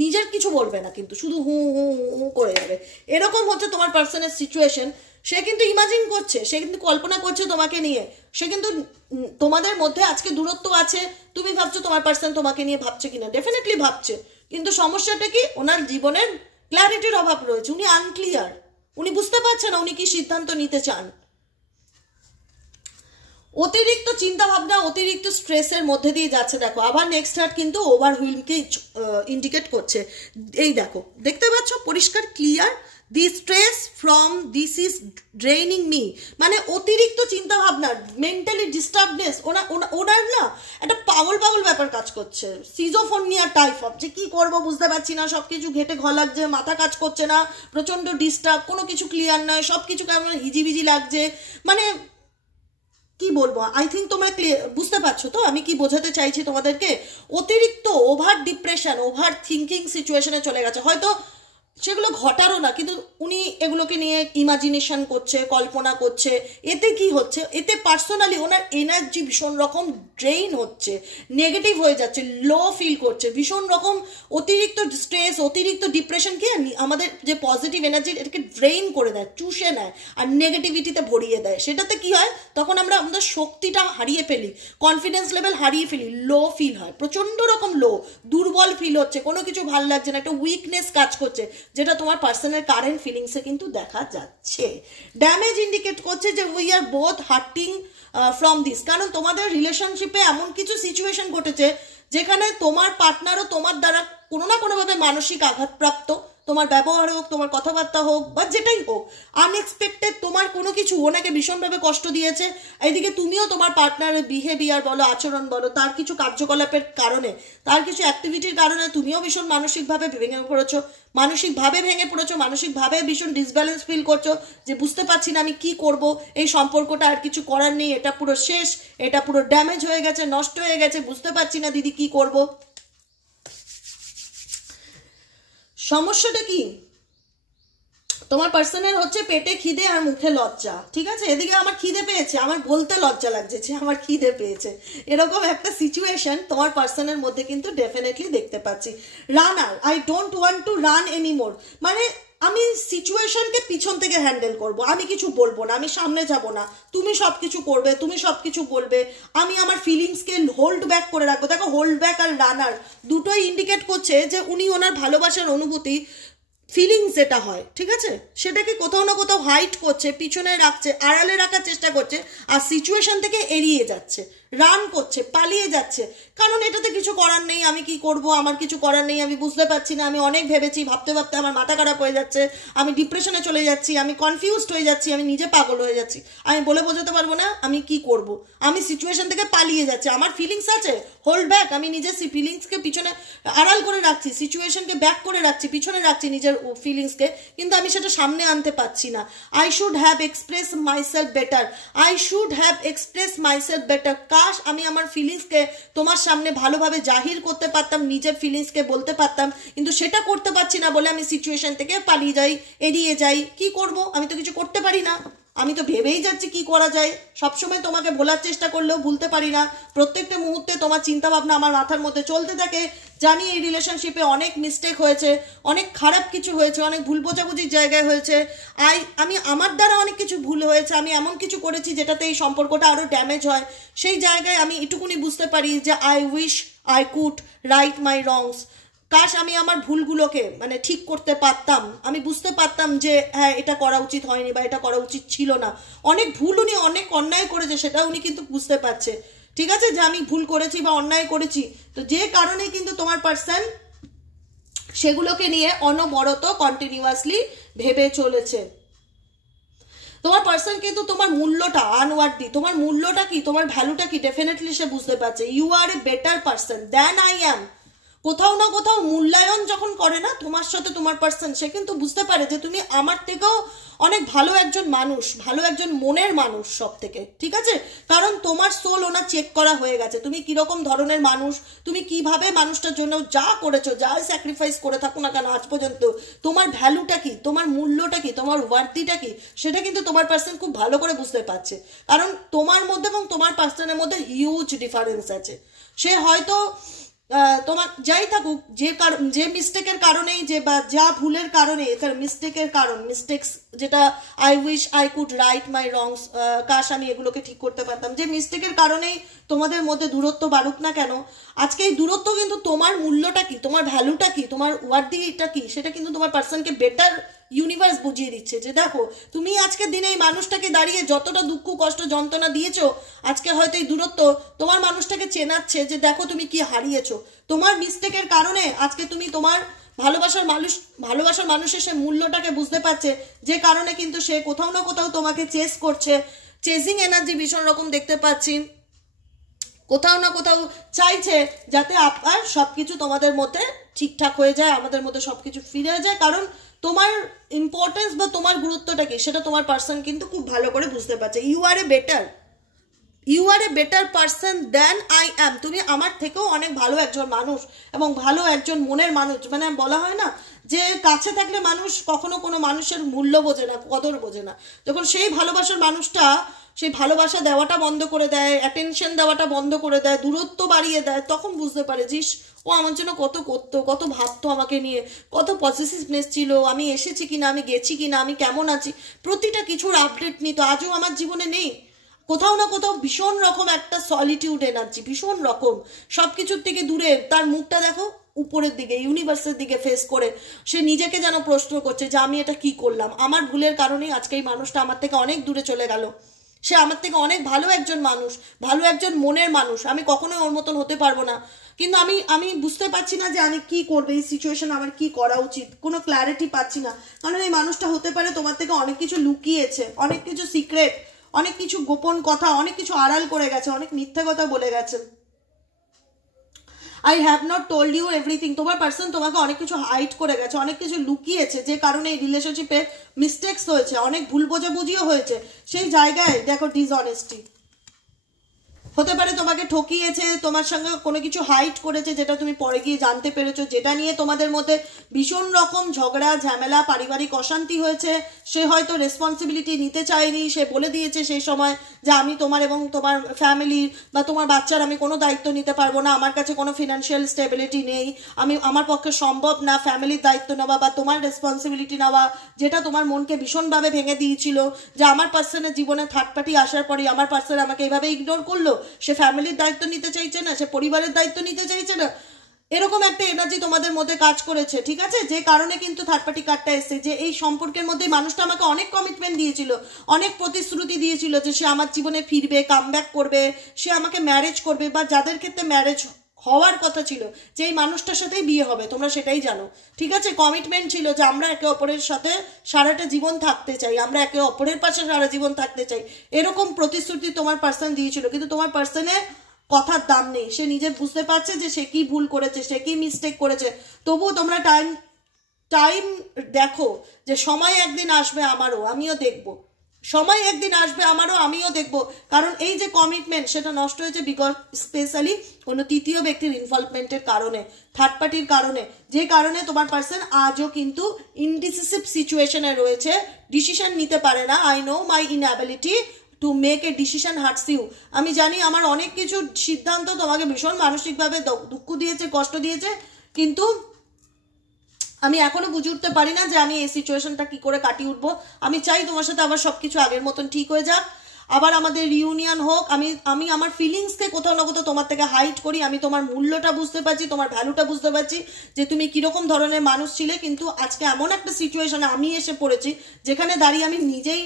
নিজের কিছু বলবে না, কিন্তু শুধু হু হু হু করে যাবে। এরকম হচ্ছে তোমার পার্সনের সিচুয়েশন। সে কিন্তু ইমাজিন করছে, সে কিন্তু কল্পনা করছে তোমাকে নিয়ে, সে কিন্তু তোমাদের মধ্যে আজকে দূরত্ব আছে, তুমি ভাবছো তোমার পার্সন তোমাকে নিয়ে ভাবছে কিনা, ডেফিনেটলি ভাবছে, কিন্তু সমস্যাটা কি, ওনার জীবনের ক্ল্যারিটির অভাব রয়েছে, উনি আনক্লিয়ার, উনি বুঝতে পারছেন না উনি কি সিদ্ধান্ত নিতে চান। অতিরিক্ত চিন্তা ভাবনা, অতিরিক্ত স্ট্রেসের মধ্যে দিয়ে যাচ্ছে। দেখো আবার নেক্সট হার্ট কিন্তু ওভারহুইলকে ইন্ডিকেট করছে। এই দেখো, দেখতে পাচ্ছ পরিষ্কার clear, the stress from this is ড্রেইনিং me, মানে অতিরিক্ত চিন্তা ভাবনা, মেন্টালি ডিস্টার্বনেস, ওনার না একটা পাগল ব্যাপার কাজ করছে, সিজোফোনিয়া টাইপ অফ, যে কি করবো বুঝতে পারছি না, সবকিছু ঘেটে ঘ লাগছে, মাথা কাজ করছে না, প্রচন্ড ডিস্টার্ব, কোনো কিছু ক্লিয়ার নয়, সবকিছু কেমন হিজিবিজি লাগছে। মানে কি বলবো, আই থিঙ্ক তোমরা বুঝতে পারছো তো আমি কি বোঝাতে চাইছি তোমাদেরকে। অতিরিক্ত ওভার ডিপ্রেশন, ওভার থিঙ্কিং সিচুয়েশনে চলে গেছে, হয়তো সেগুলো ঘটারও না, কিন্তু উনি এগুলোকে নিয়ে ইমাজিনেশন করছে, কল্পনা করছে। এতে কি হচ্ছে, এতে পার্সোনালি ওনার এনার্জি ভীষণ রকম ড্রেইন হচ্ছে, নেগেটিভ হয়ে যাচ্ছে, লো ফিল করছে, ভীষণ রকম অতিরিক্ত স্ট্রেস, অতিরিক্ত ডিপ্রেশনকে আমাদের যে পজিটিভ এনার্জি এটাকে ড্রেইন করে দেয়, চুষে নেয় আর নেগেটিভিটিতে ভরিয়ে দেয়। সেটাতে কি হয়, তখন আমরা আমাদের শক্তিটা হারিয়ে ফেলি, কনফিডেন্স লেভেল হারিয়ে ফেলি, লো ফিল হয়, প্রচণ্ড রকম লো, দুর্বল ফিল হচ্ছে, কোনো কিছু ভালো লাগছে না, একটা উইকনেস কাজ করছে, যেটা তোমার পার্সোনাল কারেন্ট ফিলিংসে কিন্তু দেখা যাচ্ছে। ড্যামেজ ইন্ডিকেট করছে যে we are both hurting from this, কারণ তোমাদের রিলেশনশিপে এমন কিছু সিচুয়েশন ঘটেছে যেখানে তোমার পার্টনারও তোমার দ্বারা কোনো না কোনোভাবে মানসিক আঘাতপ্রাপ্ত, তোমার ব্যবহার হোক, তোমার কথাবার্তা হোক, বা যেটাই হোক, আনএক্সপেক্টেড তোমার কোনো কিছু ওনাকে ভীষণভাবে কষ্ট দিয়েছে। এইদিকে তুমিও তোমার পার্টনারের বিহেভিয়ার বলো, আচরণ বলো, তার কিছু কার্যকলাপের কারণে, তার কিছু অ্যাক্টিভিটির কারণে তুমিও ভীষণ মানসিকভাবে ভেঙে পড়েছো, মানসিকভাবে ভীষণ ডিসব্যালেন্স ফিল করছো, যে বুঝতে পারছি না আমি কি করব, এই সম্পর্কটা আর কিছু করার নেই, এটা পুরো শেষ, এটা পুরো ড্যামেজ হয়ে গেছে, নষ্ট হয়ে গেছে, বুঝতে পারছি না দিদি কি করব। সমস্যাটা কি, তোমার পার্সনের হচ্ছে পেটে খিদে আর মুখে লজ্জা, ঠিক আছে? এদিকে আমার খিদে পেয়েছে, আমার বলতে লজ্জা লাগছে যে আমার খিদে পেয়েছে, এরকম একটা সিচুয়েশন তোমার পার্সনের মধ্যে কিন্তু ডেফিনেটলি দেখতে পাচ্ছি। Runner, I don't want to run anymore, মানে আমি সিচুয়েশনকে পিছন থেকে হ্যান্ডেল করব, আমি কিছু বলবো না, আমি সামনে যাব না, তুমি সব কিছু করবে, তুমি সব কিছু বলবে, আমি আমার ফিলিংসকে হোল্ড ব্যাক করে রাখবো। দেখো, হোল্ড ব্যাক আর রানার দুটোই ইন্ডিকেট করছে যে উনি ওনার ভালোবাসার অনুভূতি, ফিলিংস যেটা হয়, ঠিক আছে, সেটাকে কোথাও না কোথাও হাইড করছে, পিছনে রাখছে, আড়ালে রাখার চেষ্টা করছে, আর সিচুয়েশন থেকে এড়িয়ে যাচ্ছে, রান করছে, পালিয়ে যাচ্ছে। কারণ এটাতে কিছু করার নেই, আমি কি করব, আমার কিছু করার নেই, আমি বুঝতে পারছি না, আমি অনেক ভেবেছি, ভাবতে ভাবতে আমার মাথা খারাপ হয়ে যাচ্ছে, আমি ডিপ্রেশনে চলে যাচ্ছি, আমি কনফিউজড হয়ে যাচ্ছি, আমি নিজে পাগল হয়ে যাচ্ছি, আমি বলে বোঝাতে পারবো না আমি কি করব, আমি সিচুয়েশন থেকে পালিয়ে যাচ্ছি, আমার ফিলিংস আছে, হোল্ড ব্যাক, আমি নিজের ফিলিংসকে পিছনে আড়াল করে রাখছি, সিচুয়েশনকে ব্যাক করে রাখছি, পিছনে রাখছি নিজের ফিলিংসকে, কিন্তু আমি সেটা সামনে আনতে পারছি না। I should have express myself better, I should have express myself better, কাশ আমি আমার ফিলিংসকে তোমার সামনে ভালোভাবে জাহির করতে পারতাম, নিজের ফিলিংসকে বলতে পারতাম, কিন্তু সেটা করতে পারছি না বলে আমি সিচুয়েশন থেকে পালিয়ে যাই, এড়িয়ে যাই। কি করব, আমি তো কিছু করতে পারি না, আমি তো ভেবেই যাচ্ছি কি করা যায়, সবসময় তোমাকে ভোলার চেষ্টা করলেও ভুলতে পারি না, প্রত্যেকটা মুহূর্তে তোমার চিন্তা ভাবনা আমার মাথার মধ্যে চলতে থাকে। জানি এই রিলেশনশিপে অনেক মিস্টেক হয়েছে, অনেক খারাপ কিছু হয়েছে, অনেক ভুল বোঝাবুঝির জায়গায় হয়েছে, আমি আমার দ্বারা অনেক কিছু ভুল হয়েছে, আমি এমন কিছু করেছি যেটাতে এই সম্পর্কটা আরও ড্যামেজ হয়। সেই জায়গায় আমি এটুকুনি বুঝতে পারি যে I wish I could right my wrongs, কাশ আমি আমার ভুলগুলোকে মানে ঠিক করতে পারতাম, আমি বুঝতে পারতাম যে হ্যাঁ এটা করা উচিত হয়নি বা এটা করা উচিত ছিল না। অনেক ভুল উনি অনেক অন্যায় করেছে, সেটা উনি কিন্তু বুঝতে পারছে, ঠিক আছে, যে আমি ভুল করেছি বা অন্যায় করেছি। তো যে কারণে কিন্তু তোমার পার্সন সেগুলোকে নিয়ে অনবরত কন্টিনিউয়াসলি ভেবে চলেছে। তোমার পার্সন কিন্তু তোমার মূল্যটা আনওয়ার্দি, তোমার মূল্যটা কি, তোমার ভ্যালুটা কি ডেফিনেটলি সে বুঝতে পারছে। You are a better person than I am. কোথাও না কোথাও মূল্যায়ন যখন করে না তোমার সাথে তোমার পার্সন, সে কিন্তু বুঝতে পারে যে তুমি আমার থেকেও অনেক ভালো একজন মানুষ, ভালো একজন মনের মানুষ সব থেকে, ঠিক আছে? কারণ তোমার সোল ওনার চেক করা হয়ে গেছে, তুমি কিরকম ধরনের মানুষ, তুমি কিভাবে মানুষটার জন্য যা করেছো, যা স্যাক্রিফাইস করে থাকো না কেন আজ পর্যন্ত, তোমার ভ্যালুটা কি, তোমার মূল্যটা কি, তোমার ওয়ার্থিটা কি, সেটা কিন্তু তোমার পার্সন খুব ভালো করে বুঝতে পারছে। কারণ তোমার মধ্যে এবং তোমার পার্সনের মধ্যে হিউজ ডিফারেন্স আছে। সে হয়তো তোমার যাই থাকুক, যে মিস্টেকের কারণেই, যে বা যা ভুলের কারণে, মিস্টেক্স যেটা I wish I could right my wrongs, কাশ আমি এগুলোকে ঠিক করতে পারতাম, যে মিস্টেকের কারণেই তোমাদের মধ্যে দূরত্ব বাড়ুক না কেন, আজকে এই দূরত্ব কিন্তু তোমার মূল্যটা কি, তোমার ভ্যালুটা কি, তোমার ওয়ার্থিটা কি, সেটা কিন্তু তোমার পার্সনকে বেটার ইউনিভার্স বুঝিয়ে দিচ্ছে। যে দেখো তুমি আজকের দিনে এই মানুষটাকে দাঁড়িয়ে যতটা দুঃখ কষ্ট যন্ত্রণা দিয়েছো, আজকে হয়তো এই দূরত্ব তোমার মানুষটাকে চেনাচ্ছে যে দেখো তুমি কি হারিয়েছো, তোমার মিস্টেকের কারণে আজকে তুমি তোমার ভালোবাসার মানুষের সে মূল্যটাকে বুঝতে পারছে, যে কারণে কিন্তু সে কোথাও না কোথাও তোমাকে চেস করছে, চেজিং এনার্জি ভীষণ রকম দেখতে পাচ্ছি, কোথাও না কোথাও চাইছে যাতে আবার সবকিছু তোমাদের মধ্যে ঠিকঠাক হয়ে যায়, আমাদের মধ্যে সবকিছু ফিরে যায়। কারণ তোমার ইম্পর্টেন্স বা তোমার গুরুত্বটা কি সেটা তোমার পার্সন কিন্তু খুব ভালো করে বুঝতে পারছে। You are a better person than I am, তুমি আমার থেকেও অনেক ভালো একজন মানুষ এবং ভালো একজন মনের মানুষ। মানে বলা হয় না যে কাছে থাকলে মানুষ কখনো কোনো মানুষের মূল্য বোঝে না, কদর বোঝে না, যখন সেই ভালোবাসার মানুষটা সেই ভালোবাসা দেওয়াটা বন্ধ করে দেয়, অ্যাটেনশন দেওয়াটা বন্ধ করে দেয়, দূরত্ব বাড়িয়ে দেয়, তখন বুঝতে পারে জিস ও আমার জন্য কত করতো, কত ভাবতো আমাকে নিয়ে, কত পজিটিভনেস ছিল, আমি এসেছি কিনা, আমি গেছি কিনা, আমি কেমন আছি, প্রতিটা কিছুর আপডেট নিত। আজও আমার জীবনে নেই, কোথাও না কোথাও ভীষণ রকম একটা সলিটিউড এনার্জি, ভীষণ রকম সব কিছুর থেকে দূরে, তার মুখটা দেখো উপরের দিকে, ইউনিভার্সের দিকে ফেস করে সে নিজেকে যেন প্রশ্ন করছে যে আমি এটা কি করলাম, আমার ভুলের কারণেই আজকে এই মানুষটা আমার থেকে অনেক দূরে চলে গেল, সে আমার থেকে অনেক ভালো একজন মানুষ, ভালো একজন মনের মানুষ, আমি কখনোই ওর মতন হতে পারবো না, কিন্তু আমি বুঝতে পারছি না যে আমি কি করবো, এই সিচুয়েশন আমার কি করা উচিত, কোনো ক্ল্যারিটি পাচ্ছি না। কারণ এই মানুষটা হতে পারে তোমার থেকে অনেক কিছু লুকিয়েছে, অনেক কিছু সিক্রেট, অনেক কিছু গোপন কথা, অনেক কিছু আড়াল করে গেছে, অনেক মিথ্যা কথা বলে গেছে। I have not told you everything, তোমার পার্সন তোমাকে অনেক কিছু হাইড করে গেছে, অনেক কিছু লুকিয়েছে, যে কারণে এই রিলেশনশিপে মিস্টেক্স হয়েছে, অনেক ভুল বোঝাবুঝিও হয়েছে। সেই জায়গায় দেখো ডিসঅনেস্টি, হতে পারে তোমাকে ঠকিয়েছে, তোমার সঙ্গে কোনো কিছু হাইড করেছে যেটা তুমি পরে গিয়ে জানতে পেরেছো, যেটা নিয়ে তোমাদের মধ্যে ভীষণ রকম ঝগড়া ঝামেলা পারিবারিক অশান্তি হয়েছে। সে হয়তো রেসপন্সিবিলিটি নিতে চায়নি, সে বলে দিয়েছে সেই সময় যে আমি তোমার এবং তোমার ফ্যামিলির বা তোমার বাচ্চার আমি কোনো দায়িত্ব নিতে পারবো না, আমার কাছে কোনো ফিনান্সিয়াল স্টেবিলিটি নেই, আমার পক্ষে সম্ভব না ফ্যামিলির দায়িত্ব নেওয়া বা তোমার রেসপন্সিবিলিটি নেওয়া, যেটা তোমার মনকে ভীষণভাবে ভেঙে দিয়েছিল। যে আমার পার্সনের জীবনে থার্ড পার্টি আসার পরে আমার পার্সন আমাকে এইভাবে ইগনোর করলো, সে ফ্যামিলির দায়িত্ব নিতে চাইছে না, সে পরিবারের দায়িত্ব নিতে চাইছে না, এরকম একটা এনার্জি তোমাদের মধ্যে কাজ করেছে। ঠিক আছে, যে কারণে কিন্তু থার্ড পার্টি কার্ডটা এসেছে, যে এই সম্পর্কের মধ্যে মানুষটা আমাকে অনেক কমিটমেন্ট দিয়েছিল, অনেক প্রতিশ্রুতি দিয়েছিল যে সে আমার জীবনে ফিরবে, কামব্যাক করবে, সে আমাকে ম্যারেজ করবে, বা যাদের ক্ষেত্রে ম্যারেজ হওয়ার কথা ছিল যে এই মানুষটার সাথেই বিয়ে হবে, তোমরা সেটাই জানো। ঠিক আছে, কমিটমেন্ট ছিল যে আমরা একে অপরের সাথে সারাটা জীবন থাকতে চাই, আমরা একে অপরের পাশে সারা জীবন থাকতে চাই, এরকম প্রতিশ্রুতি তোমার পার্সন দিয়েছিল। কিন্তু তোমার পার্সনে কথার দাম নেই, সে নিজে বুঝতে পারছে যে সে কি ভুল করেছে, সে কি মিস্টেক করেছে। তবুও তোমরা টাইম দেখো যে সময় একদিন আসবে আমারও, আমিও দেখব, সময় একদিন আসবে আমারও, আমিও দেখব। কারণ এই যে কমিটমেন্ট সেটা নষ্ট হয়েছে বিকজ স্পেশালি কোনো তৃতীয় ব্যক্তির ইনভলভমেন্টের কারণে, থার্ড পার্টির কারণে, যে কারণে তোমার পার্সন আজও কিন্তু ইনডিসিসিভ সিচুয়েশনে রয়েছে, ডিসিশন নিতে পারে না। I know my inability to make a decision hurts you. আমি জানি আমার অনেক কিছু সিদ্ধান্ত তোমাকে ভীষণ মানসিকভাবে দুঃখ দিয়েছে, কষ্ট দিয়েছে, কিন্তু আমি এখনো বুঝে উঠতে পারি না যে আমি এই সিচুয়েশনটা কি করে কাটিয়ে উঠবো। আমি চাই তোমার সাথে আবার সবকিছু আগের মতন ঠিক হয়ে যাক, আবার আমাদের রিউনিয়ন হোক। আমি আমার ফিলিংসকে কোথাও না কোথাও তোমার থেকে হাইড করি, আমি তোমার মূল্যটা বুঝতে পারছি, তোমার ভ্যালুটা বুঝতে পারছি যে তুমি কিরকম ধরনের মানুষ ছিলে। কিন্তু আজকে এমন একটা সিচুয়েশনে আমি এসে পড়েছি যেখানে দাঁড়িয়ে আমি নিজেই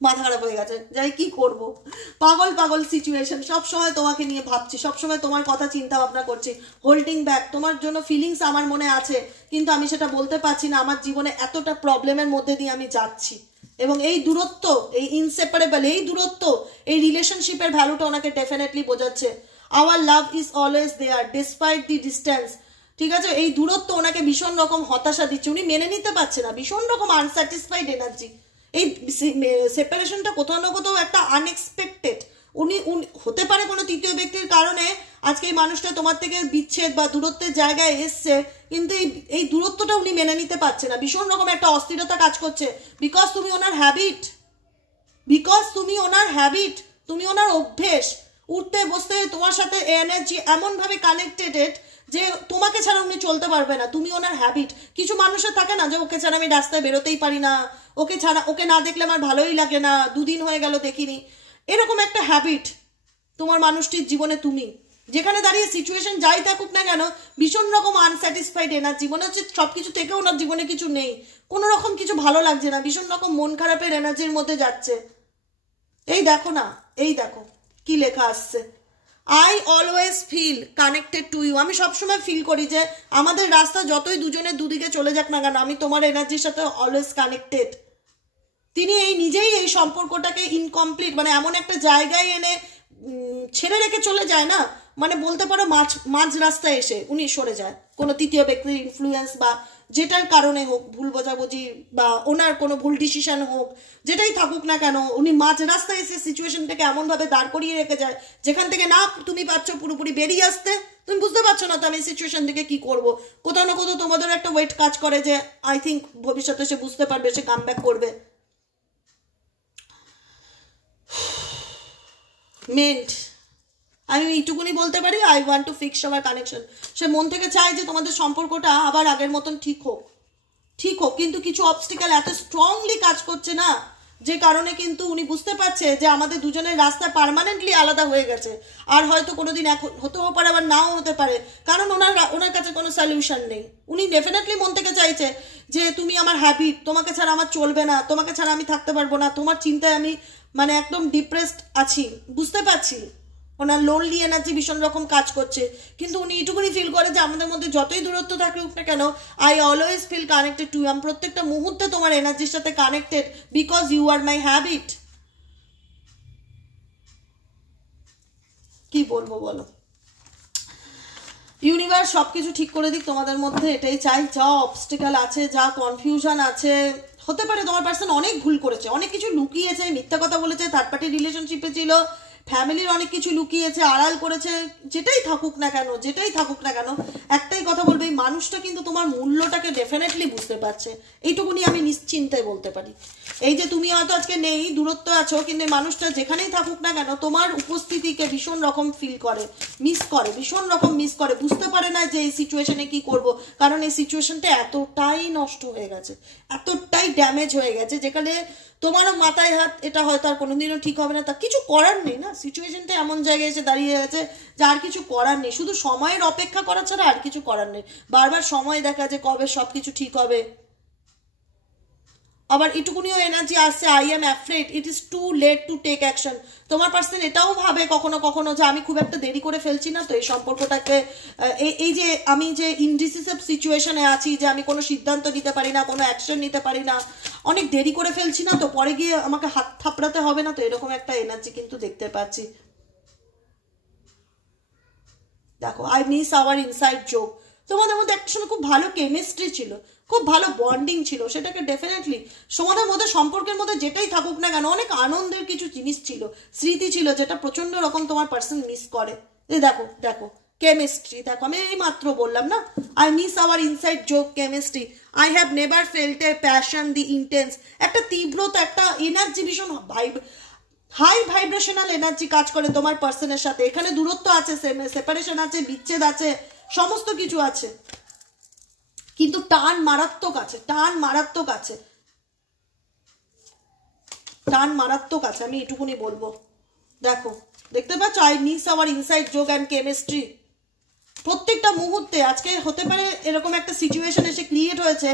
মাথা খারাপ হয়ে গেছে, যাই কি করব, পাগল সিচুয়েশন। সবসময় তোমাকে নিয়ে ভাবছি, সবসময় তোমার কথা চিন্তা ভাবনা করছি, হোল্ডিং ব্যাক, তোমার জন্য ফিলিংস আমার মনে আছে কিন্তু আমি সেটা বলতে পারছি না। আমার জীবনে এতটা প্রবলেমের মধ্যে দিয়ে আমি যাচ্ছি, এবং এই দূরত্ব, এই ইনসেপারেবল, এই দূরত্ব, এই রিলেশনশিপের ভ্যালুটা ওনাকে ডেফিনেটলি বোঝাচ্ছে। Our love is always there despite the distance. ঠিক আছে, এই দূরত্ব ওনাকে ভীষণ রকম হতাশা দিচ্ছে, উনি মেনে নিতে পারছে না, ভীষণ রকম আনস্যাটিসফাইড এনার্জি। এই সেপারেশনটা কোথাও না কোথাও একটা আনএক্সপেক্টেড। উনি হতে পারে কোনো তৃতীয় ব্যক্তির কারণে আজকে এই মানুষটা তোমার থেকে বিচ্ছেদ বা দূরত্বের জায়গায় এসছে, কিন্তু এই দূরত্বটা উনি মেনে নিতে পারছে না, ভীষণ রকম একটা অস্থিরতা কাজ করছে। বিকজ তুমি ওনার হ্যাবিট, তুমি ওনার অভ্যেস, উঠতে বসতে তোমার সাথে এনার্জি এমনভাবে কানেক্টেড যে তোমাকে ছাড়া উনি চলতে পারবে না, তুমি ওনার হ্যাবিট। কিছু মানুষের থাকে না যে ওকে ছাড়া আমি রাস্তায় বেরোতেই পারি না, ওকে না দেখলে আমার ভালোই লাগে না, দুদিন হয়ে গেল দেখিনি, এরকম একটা হ্যাবিট তোমার মানুষটির জীবনে। তুমি যেখানে দাঁড়িয়ে সিচুয়েশন যাই থাকুক না কেন, ভীষণ রকম আনস্যাটিসফাইড এনার্জি, মনে হচ্ছে সবকিছু থেকে ওনার জীবনে কিছু নেই, কোনো রকম কিছু ভালো লাগছে না, ভীষণ রকম মন খারাপের এনার্জির মধ্যে যাচ্ছে। এই দেখো না, এই দেখো কি লেখা আসছে, I always feel connected to you. আমি সবসময় ফিল করি যে আমাদের রাস্তা যতই দুজনের দুদিকে চলে যাক না কেন, আমি তোমার এনার্জির সাথে অলওয়েজ কানেক্টেড। তিনি নিজেই এই সম্পর্কটাকে ইনকমপ্লিট, মানে এমন একটা জায়গায় এনে ছেড়ে রেখে চলে যায় না, মানে বলতে পারো মাঝ রাস্তায় এসে উনি সরে যায়, কোনো তৃতীয় ব্যক্তির ইনফ্লুয়েন্স বা যেটার কারণে হোক, ভুল বোঝাবুঝি বা ওনার কোনো ভুল ডিসিশন হোক, যেটাই থাকুক না কেন, উনি মাঝ রাস্তায় এসে সিচুয়েশনটাকে এমনভাবে দাঁড় করিয়ে রেখে যায় যেখান থেকে না তুমি পাচ্ছ পুরোপুরি বেরিয়ে আসতে, তুমি বুঝতে পারছো না তো আমি সিচুয়েশন থেকে কি করব। কোথাও না কোথাও তোমাদের একটা ওয়েট কাজ করে যে আই থিঙ্ক ভবিষ্যতে সে বুঝতে পারবে, সে কাম ব্যাক করবে। মেন্ট আমি এইটুকুনি বলতে পারি, I want to fix our connection. সে মন থেকে চায় যে তোমাদের সম্পর্কটা আবার আগের মতন ঠিক হোক, কিন্তু কিছু অবস্টিক্যাল এত স্ট্রংলি কাজ করছে না, যে কারণে কিন্তু উনি বুঝতে পারছে যে আমাদের দুজনের রাস্তা পার্মানেন্টলি আলাদা হয়ে গেছে, আর হয়তো কোনোদিন হতেও পারে আবার নাও হতে পারে, কারণ ওনার কাছে কোনো সলিউশন নেই। উনি ডেফিনেটলি মন থেকে চাইছে যে তুমি আমার হ্যাবিট, তোমাকে ছাড়া আমার চলবে না, তোমাকে ছাড়া আমি থাকতে পারবো না, তোমার চিন্তায় আমি মানে একদম ডিপ্রেসড আছি, বুঝতে পারছি ওনার লোনলি এনার্জি ভীষণ রকম কাজ করছে। কিন্তু উনি এইটুকুনি ফিল করে যে আমাদের মধ্যে যতই দূরত্ব থাকুক না কেন, I always feel connected to you. আমি প্রত্যেকটা মুহূর্তে তোমার এনার্জির সাথে connected because you are my habit. কি বলবো বলো, ইউনিভার্স সবকিছু ঠিক করে দিক তোমাদের মধ্যে, এটাই চাই। যা অবস্টিক্যাল আছে, যা কনফিউশন আছে, হতে পারে তোমার পার্সন অনেক ভুল করেছে, অনেক কিছু লুকিয়েছে, মিথ্যা কথা বলেছে, থার্ড পার্টি রিলেশনশিপে ছিল, ফ্যামিলির অনেক কিছু লুকিয়েছে, আড়াল করেছে, যেটাই থাকুক না কেন, যেটাই থাকুক না কেন, একটাই কথা বলবে, এই মানুষটা কিন্তু তোমার মূল্যটাকে ডেফিনেটলি বুঝতে পারছে। এইটুকুনি আমি নিশ্চিন্তায় বলতে পারি। এই যে তুমি হয়তো আজকে নেই, দূরত্ব আছো, কিন্তু মানুষটা যেখানেই থাকুক না কেন তোমার উপস্থিতিকে ভীষণ রকম ফিল করে, মিস করে, ভীষণ রকম মিস করে, বুঝতে পারে না যে এই সিচুয়েশনে কি করব। কারণ এই সিচুয়েশনটা এতটাই নষ্ট হয়ে গেছে, এতটাই ড্যামেজ হয়ে গেছে, যেখানে তোমারও মাথায় হাত, এটা হয়তো আর কোনোদিনও ঠিক হবে না, তা কিছু করার নেই না। সিচুয়েশনটা এমন জায়গায় এসে দাঁড়িয়ে গেছে যে আর কিছু করার নেই, শুধু সময়ের অপেক্ষা করা ছাড়া আর কিছু করার নেই। বারবার সময় দেখা যে কবে সব কিছু ঠিক হবে। আবার এটুকুনিও এনার্জি আসছে, I am afraid, it is too late to take action. তোমার পার্সন এটাও ভাবে কখনো কখনো যে আমি খুব একটা দেরি করে ফেলছি না তো এই সম্পর্কটাকে, এই যে আমি যে ইনডিসিসিভ সিচুয়েশনে আছি, যে আমি কোনো সিদ্ধান্ত নিতে পারি না, কোনো অ্যাকশন নিতে পারি না, অনেক দেরি করে ফেলছি না তো, পরে গিয়ে আমাকে হাত থাপড়াতে হবে না তো, এরকম একটা এনার্জি কিন্তু দেখতে পাচ্ছি। দেখো, I miss hour inside joke. তোমাদের মধ্যে একটা সময় খুব ভালো কেমিস্ট্রি ছিল, খুব ভালো বন্ডিং ছিল, সেটাকে ডেফিনেটলি তোমাদের মধ্যে সম্পর্কের মধ্যে যেটাই থাকুক না কেন অনেক আনন্দের কিছু জিনিস ছিল, স্মৃতি ছিল, যেটা প্রচন্ড রকম তোমার পার্সন মিস করে। দেখো দেখো কেমিস্ট্রি, দেখো আমি এই মাত্র বললাম না, I miss hour inside joke chemistry, I have never felt a passion the intense, একটা তীব্রতা, একটা এনার্জি, ভীষণ হাই ভাইব্রেশনাল এনার্জি কাজ করে তোমার পার্সনের সাথে। এখানে দূরত্ব আছে, সেপারেশন আছে, বিচ্ছেদ আছে, সমস্ত কিছু আছে, কিন্তু টান মারাত্মক আছে, টান মারাত্মক আছে, টান মারাত্মক আছে, আমি এটুকুনি বলবো। দেখো, দেখতে পাচ্ছ, I miss hour inside joke and chemistry. প্রত্যেকটা মুহূর্তে আজকে হতে পারে এরকম একটা সিচুয়েশন এসে ক্রিয়েট হয়েছে,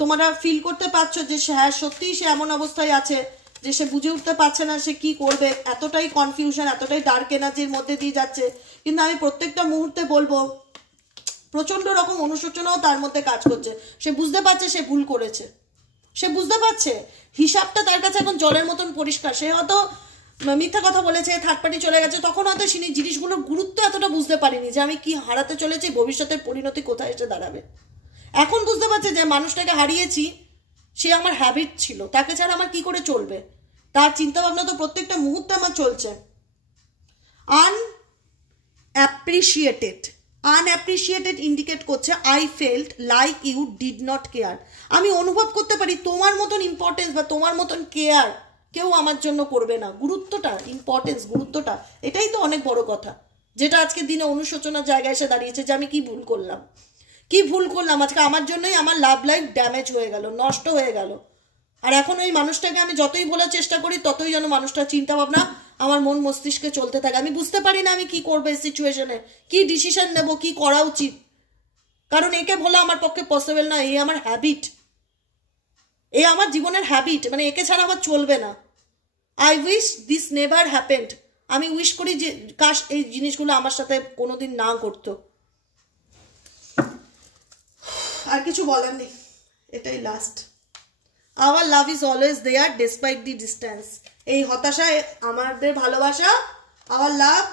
তোমরা ফিল করতে পারছো যে হ্যাঁ সত্যিই সে এমন অবস্থায় আছে যে সে বুঝে উঠতে পারছে না সে কি করবে, এতটাই কনফিউশন, এতটাই ডার্ক এনার্জির মধ্যে দিয়ে যাচ্ছে। কিন্তু আমি প্রত্যেকটা মুহূর্তে বলবো প্রচন্ড রকম অনুশোচনাও তার মধ্যে কাজ করছে। সে বুঝতে পারছে সে ভুল করেছে, সে বুঝতে পারছে হিসাবটা তার কাছে এখন জলের মতন পরিষ্কার। সে হয়তো মিথ্যা কথা বলেছে, থার্ড পার্টি চলে গেছে, তখন হয়তো সে জিনিসগুলোর গুরুত্ব এতটা বুঝতে পারিনি যে আমি কি হারাতে চলেছি, ভবিষ্যতের পরিণতি কোথায় এসে দাঁড়াবে। এখন বুঝতে পারছে যে মানুষটাকে হারিয়েছি, সে আমার হ্যাবিট ছিল, তাকে ছাড়া আমার কি করে চলবে, তার চিন্তাভাবনা তো প্রত্যেকটা মুহূর্তে আমার চলছে। আনঅ্যাপ্রিসিয়েটেড ইন্ডিকেট করছে I felt like you did not care. আমি অনুভব করতে পারি তোমার মতন ইম্পর্টেন্স বা তোমার মতন কেয়ার কেউ আমার জন্য করবে না। গুরুত্বটা, ইম্পর্টেন্স, গুরুত্বটা, এটাই তো অনেক বড় কথা, যেটা আজকের দিনে অনুশোচনার জায়গায় এসে দাঁড়িয়েছে যে আমি কি ভুল করলাম, কি ভুল করলাম, আজকে আমার জন্যই আমার লাভ লাইফ ড্যামেজ হয়ে গেল, নষ্ট হয়ে গেল। আর এখন ওই মানুষটাকে আমি যতই বলার চেষ্টা করি ততই যেন মানুষটার চিন্তা ভাবনা আমার মন মস্তিষ্কে চলতে থাকে। আমি বুঝতে পারি না আমি কি করবো এই সিচুয়েশনে, কি ডিসিশন নেব, কি করা উচিত, কারণ একে বলা আমার পক্ষে পসিবল না। এই আমার হ্যাবিট, এ আমার জীবনের হ্যাবিট, মানে একে ছাড়া আমার চলবে না। I wish this never happened. আমি উইশ করি যে কাশ এই জিনিসগুলো আমার সাথে কোনোদিন না করতো। আর কিছু বলার নেই, এটাই last. Our love is always there despite the distance. এই হতাশায় আমাদের ভালোবাসা, our love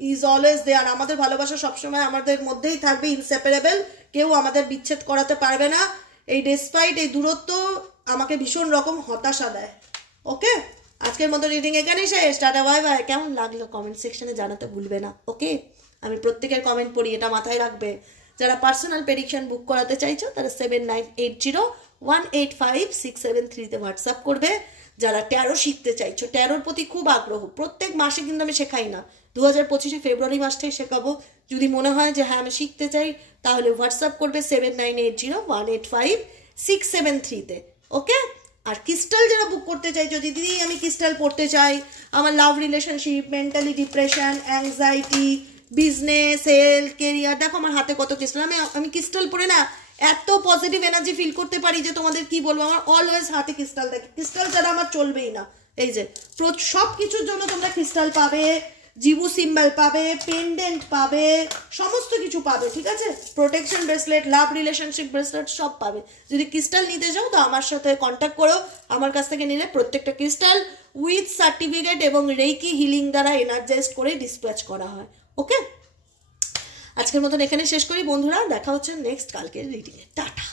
is always there, আমাদের ভালোবাসা সবসময় আমাদের মধ্যেই থাকবে, ইনসেপারেবল, কেউ আমাদের বিচ্ছেদ করাতে পারবে না। এই ডেসপাইট, এই দূরত্ব আমাকে ভীষণ রকম হতাশা দেয়। ওকে, আজকের মতো রিডিং এখানেই শেষ। Tata, bye bye. কেমন লাগলো কমেন্ট সেকশনে জানাতে ভুলবে না। ওকে, আমি প্রত্যেকের কমেন্ট পড়ি, এটা মাথায় রাখবে। যারা পার্সোনাল প্রেডিকশন বুক করাতে চাইছো তারা 7980185673 হোয়াটসঅ্যাপ করবে। যারা ট্যারো শিখতে চাইছো, ট্যারোর প্রতি খুব আগ্রহ, প্রত্যেক মাসে কিন্তু আমি শেখাই না, 2025 ফেব্রুয়ারি মাসটাই শেখাবো। যদি মনে হয় যে হ্যাঁ আমি শিখতে চাই তাহলে হোয়াটসঅ্যাপ করবে 7980185673 ওকে। আর ক্রিস্টাল যারা বুক করতে চাইছো, দিদি আমি ক্রিস্টাল পড়তে চাই, আমার লাভ relationship, mentally depression, anxiety, business, health, career, দেখো আমার হাতে কত ক্রিস্টাল। আমি ক্রিস্টাল পরে না এত পজিটিভ এনার্জি ফিল করতে পারি যে তোমাদের কি বলবো, আমার অলওয়েজ হাতে ক্রিস্টাল থাকে, ক্রিস্টাল ছাড়া আমার চলবেই না। এই যে সব কিছুর জন্য তোমরা ক্রিস্টাল পাবে, জিবু সিম্বল পাবে, পেন্ডেন্ট পাবে, সমস্ত কিছু পাবে, ঠিক আছে, প্রোটেকশন ব্রেসলেট, লাভ রিলেশনশিপ ব্রেসলেট সব পাবে। যদি ক্রিস্টাল নিতে চাও তো আমার সাথে কন্ট্যাক্ট করো, আমার কাছ থেকে নিলে প্রত্যেকটা ক্রিস্টাল উইথ সার্টিফিকেট এবং রেইকি হিলিং দ্বারা এনার্জাইজ করে ডিসপ্যাচ করা হয়। ওকে, আজকের মতন এখানে শেষ করি বন্ধুরা, দেখা হচ্ছে নেক্সট কালকের রিডিংয়ে। টাটা।